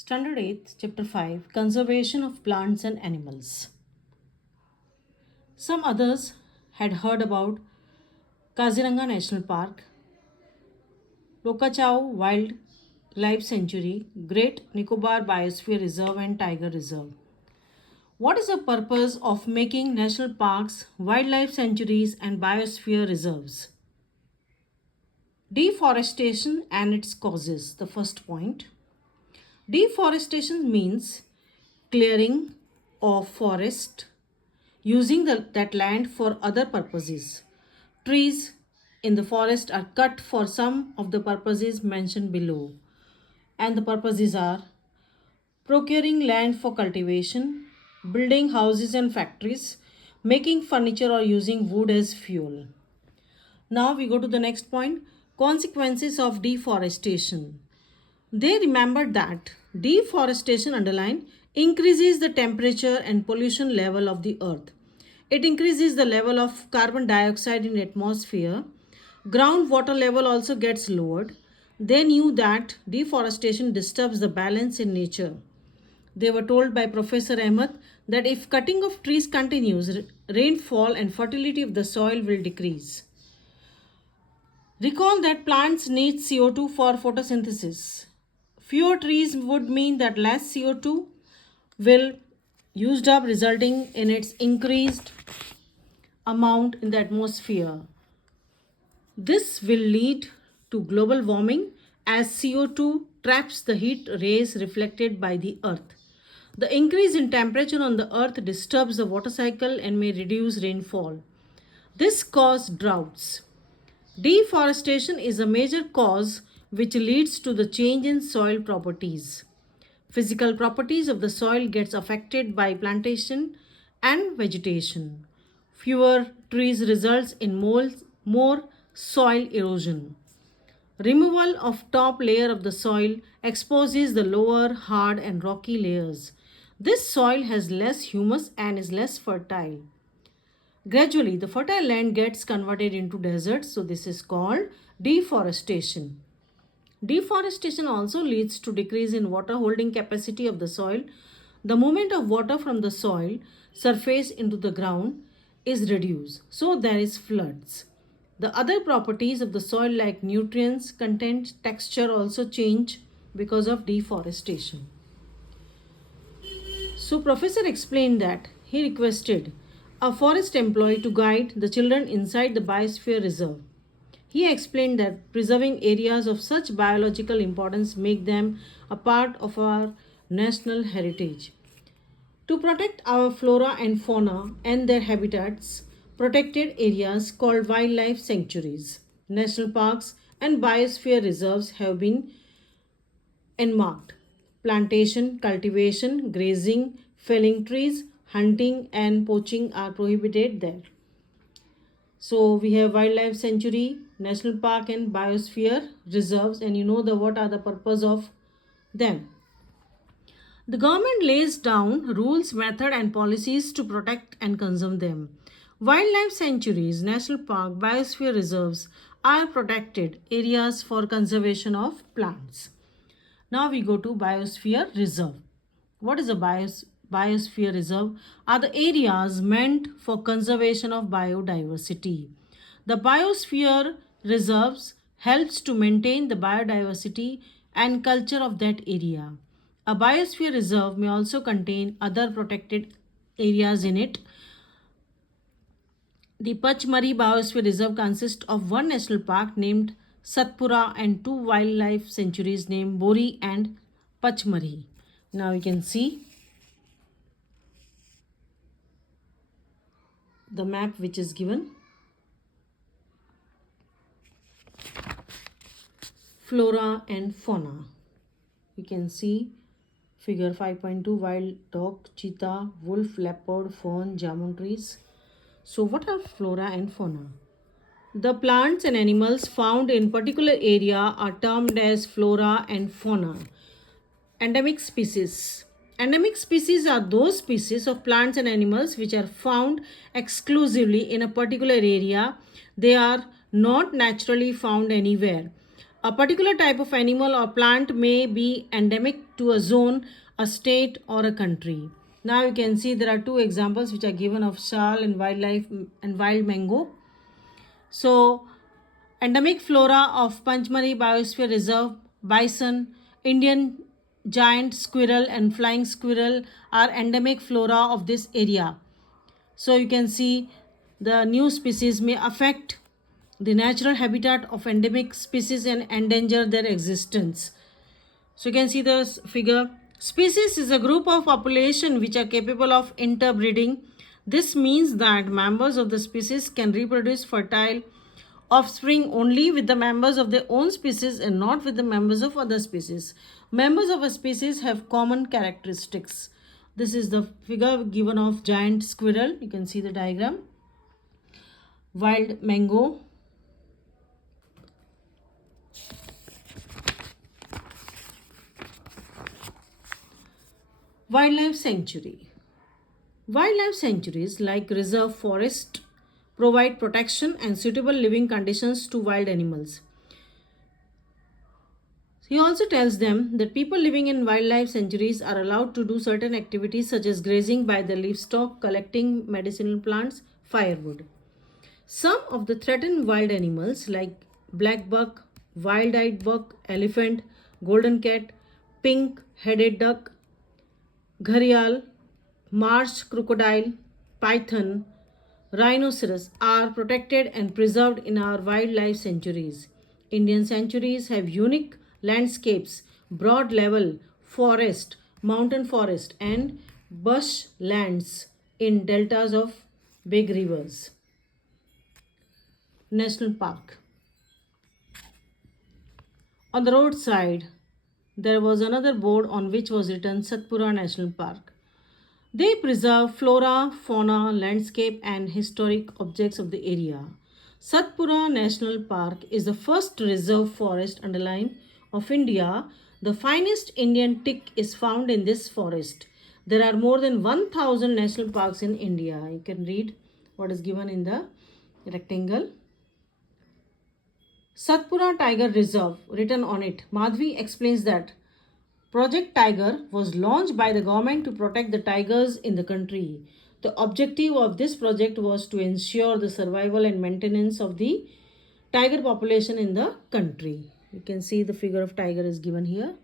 Standard 8th, Chapter 5 Conservation of Plants and Animals. Some others had heard about Kaziranga National Park, Lokachau Wildlife Sanctuary, Great Nicobar Biosphere Reserve, and Tiger Reserve. What is the purpose of making national parks, wildlife sanctuaries, and biosphere reserves? Deforestation and its causes. The first point. Deforestation means clearing of forest, using that land for other purposes. Trees in the forest are cut for some of the purposes mentioned below, and the purposes are procuring land for cultivation, building houses and factories, making furniture, or using wood as fuel. Now we go to the next point, consequences of deforestation. They remembered that deforestation underline increases the temperature and pollution level of the earth. It increases the level of carbon dioxide in atmosphere. Groundwater level also gets lowered. They knew that deforestation disturbs the balance in nature. They were told by Professor Ahmed that if cutting of trees continues, rainfall and fertility of the soil will decrease. Recall that plants need CO2 for photosynthesis. Fewer trees would mean that less CO2 will used up, resulting in its increased amount in the atmosphere. This will lead to global warming as CO2 traps the heat rays reflected by the earth. The increase in temperature on the earth disturbs the water cycle and may reduce rainfall. This causes droughts. Deforestation is a major cause which leads to the change in soil properties. Physical properties of the soil gets affected by plantation and vegetation. Fewer trees results in more soil erosion. Removal of top layer of the soil exposes the lower hard and rocky layers. This soil has less humus and is less fertile. Gradually, the fertile land gets converted into deserts, so this is called deforestation. Deforestation also leads to decrease in water holding capacity of the soil. The movement of water from the soil surface into the ground is reduced, so there is floods. The other properties of the soil like nutrients, content, texture also change because of deforestation. So professor explained that he requested a forest employee to guide the children inside the biosphere reserve. He explained that preserving areas of such biological importance make them a part of our national heritage. To protect our flora and fauna and their habitats, protected areas called wildlife sanctuaries, national parks, and biosphere reserves have been enmarked. Plantation, cultivation, grazing, felling trees, hunting, and poaching are prohibited there. So we have wildlife sanctuary, national park, and biosphere reserves, and you know the what are the purpose of them. The government lays down rules, method, and policies to protect and conserve them. Wildlife sanctuaries, national park, biosphere reserves are protected areas for conservation of plants. Now we go to biosphere reserve. What is a biosphere reserve? Are the areas meant for conservation of biodiversity. The biosphere reserves helps to maintain the biodiversity and culture of that area. A biosphere reserve may also contain other protected areas in it. The Pachmari Biosphere Reserve consists of one national park named Satpura and two wildlife sanctuaries named Bori and Pachmari. Now you can see the map which is given. Flora and fauna. You can see figure 5.2 wild dog, cheetah, wolf, leopard, fawn, jamun trees. So what are flora and fauna? The plants and animals found in particular area are termed as flora and fauna. Endemic species. Endemic species are those species of plants and animals which are found exclusively in a particular area. They are not naturally found anywhere. A particular type of animal or plant may be endemic to a zone, a state, or a country. Now you can see there are two examples which are given of shal and wildlife and wild mango. So, endemic flora of Panchmari Biosphere Reserve, bison, Indian giant squirrel, and flying squirrel are endemic flora of this area. So, you can see the new species may affect the natural habitat of endemic species and endanger their existence. So, you can see this figure. Species is a group of population which are capable of interbreeding. This means that members of the species can reproduce fertile offspring only with the members of their own species and not with the members of other species. Members of a species have common characteristics. This is the figure given of giant squirrel. You can see the diagram. Wild mango. Wildlife sanctuary. Wildlife sanctuaries like reserve forest provide protection and suitable living conditions to wild animals. He also tells them that people living in wildlife sanctuaries are allowed to do certain activities such as grazing by the livestock, collecting medicinal plants, firewood. Some of the threatened wild animals like black buck, wild-eyed buck, elephant, golden cat, pink-headed duck, gharial, marsh crocodile, python, rhinoceros are protected and preserved in our wildlife sanctuaries. Indian sanctuaries have unique landscapes, broad level forest, mountain forest, and bush lands in deltas of big rivers. National Park. On the roadside, there was another board on which was written Satpura National Park. They preserve flora, fauna, landscape, and historic objects of the area. Satpura National Park is the first reserve forest underline of India. The finest Indian teak is found in this forest. There are more than 1000 national parks in India. You can read what is given in the rectangle. Satpura Tiger Reserve, written on it. Madhvi explains that Project Tiger was launched by the government to protect the tigers in the country. The objective of this project was to ensure the survival and maintenance of the tiger population in the country. You can see the figure of tiger is given here.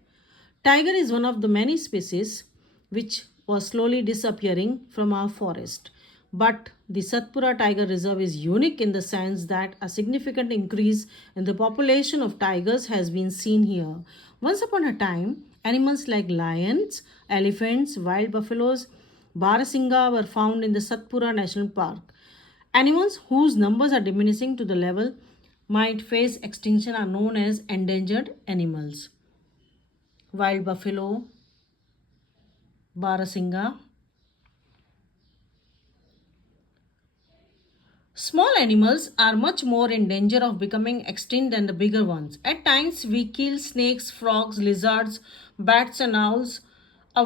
Tiger is one of the many species which was slowly disappearing from our forest. But the Satpura Tiger Reserve is unique in the sense that a significant increase in the population of tigers has been seen here. Once upon a time, animals like lions, elephants, wild buffaloes, Barasinga were found in the Satpura National Park. Animals whose numbers are diminishing to the level might face extinction are known as endangered animals. Wild buffalo, Barasinga. Small animals are much more in danger of becoming extinct than the bigger ones. At times, we kill snakes, frogs, lizards, bats, and owls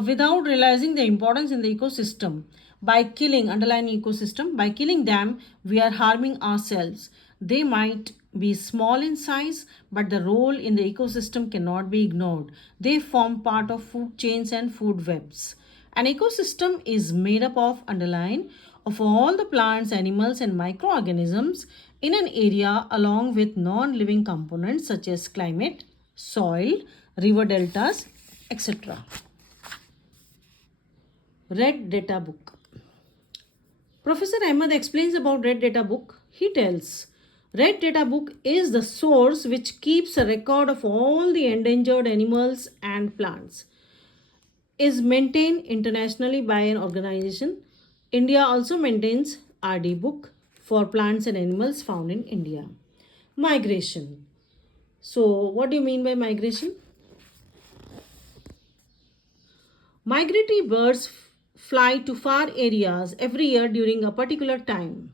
without realizing the importance in the ecosystem. By killing, underlying ecosystem, by killing them, we are harming ourselves. They might be small in size, but the role in the ecosystem cannot be ignored. They form part of food chains and food webs. An ecosystem is made up of underline of all the plants, animals, and microorganisms in an area along with non-living components such as climate, soil, river deltas, etc. Red Data Book. Professor Ahmed explains about Red Data Book. He tells, Red Data Book is the source which keeps a record of all the endangered animals and plants. Is maintained internationally by an organization. India also maintains RD book for plants and animals found in India. Migration. So, what do you mean by migration? Migratory birds fly to far areas every year during a particular time.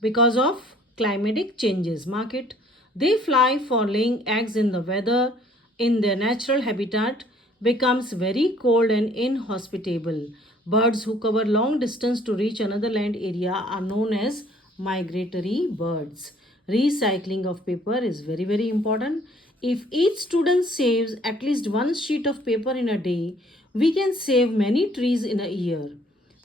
Because of climatic changes, mark it. They fly for laying eggs in the weather in their natural habitat becomes very cold and inhospitable. Birds who cover long distance to reach another land area are known as migratory birds. recycling of paper is very, very important. If each student saves at least one sheet of paper in a day, we can save many trees in a year.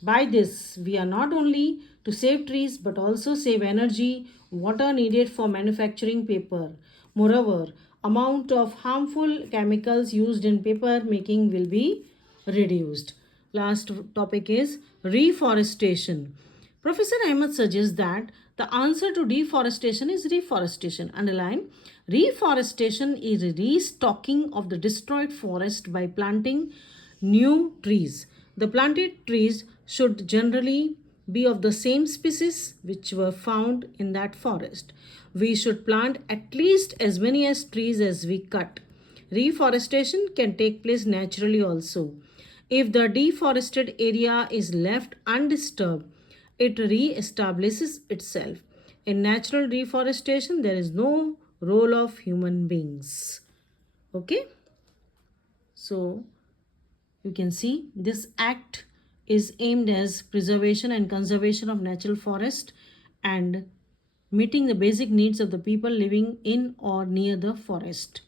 By this, we are not only to save trees but also save energy, water needed for manufacturing paper. Moreover, amount of harmful chemicals used in paper making will be reduced. Last topic is reforestation. Professor Ahmed suggests that the answer to deforestation is reforestation. Underline, reforestation is restocking of the destroyed forest by planting new trees. The planted trees should generally be of the same species which were found in that forest. We should plant at least as many as trees as we cut. Reforestation can take place naturally also. If the deforested area is left undisturbed, it re-establishes itself. In natural reforestation, there is no role of human beings. Okay? So, you can see this act is aimed as preservation and conservation of natural forest and meeting the basic needs of the people living in or near the forest.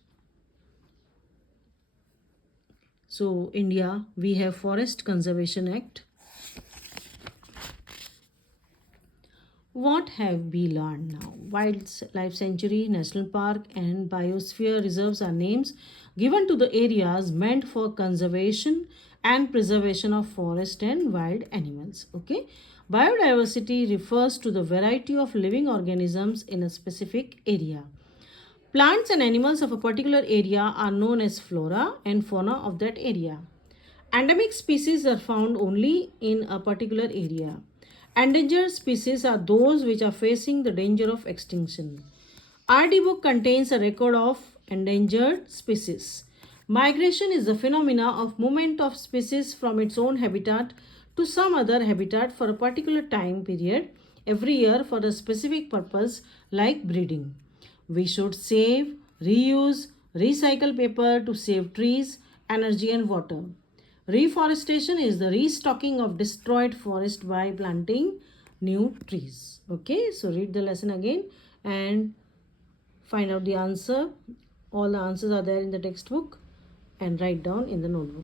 So, India, we have Forest Conservation Act. What have we learned now? Wildlife Sanctuary, National Park, and Biosphere Reserves are names given to the areas meant for conservation and preservation of forest and wild animals. Okay. Biodiversity refers to the variety of living organisms in a specific area. Plants and animals of a particular area are known as flora and fauna of that area. Endemic species are found only in a particular area. Endangered species are those which are facing the danger of extinction. RD book contains a record of endangered species. Migration is the phenomena of movement of species from its own habitat to some other habitat for a particular time period every year for a specific purpose like breeding. We should save, reuse, recycle paper to save trees, energy and water. Reforestation is the restocking of destroyed forest by planting new trees. Okay, so read the lesson again and find out the answer. All the answers are there in the textbook and write down in the notebook.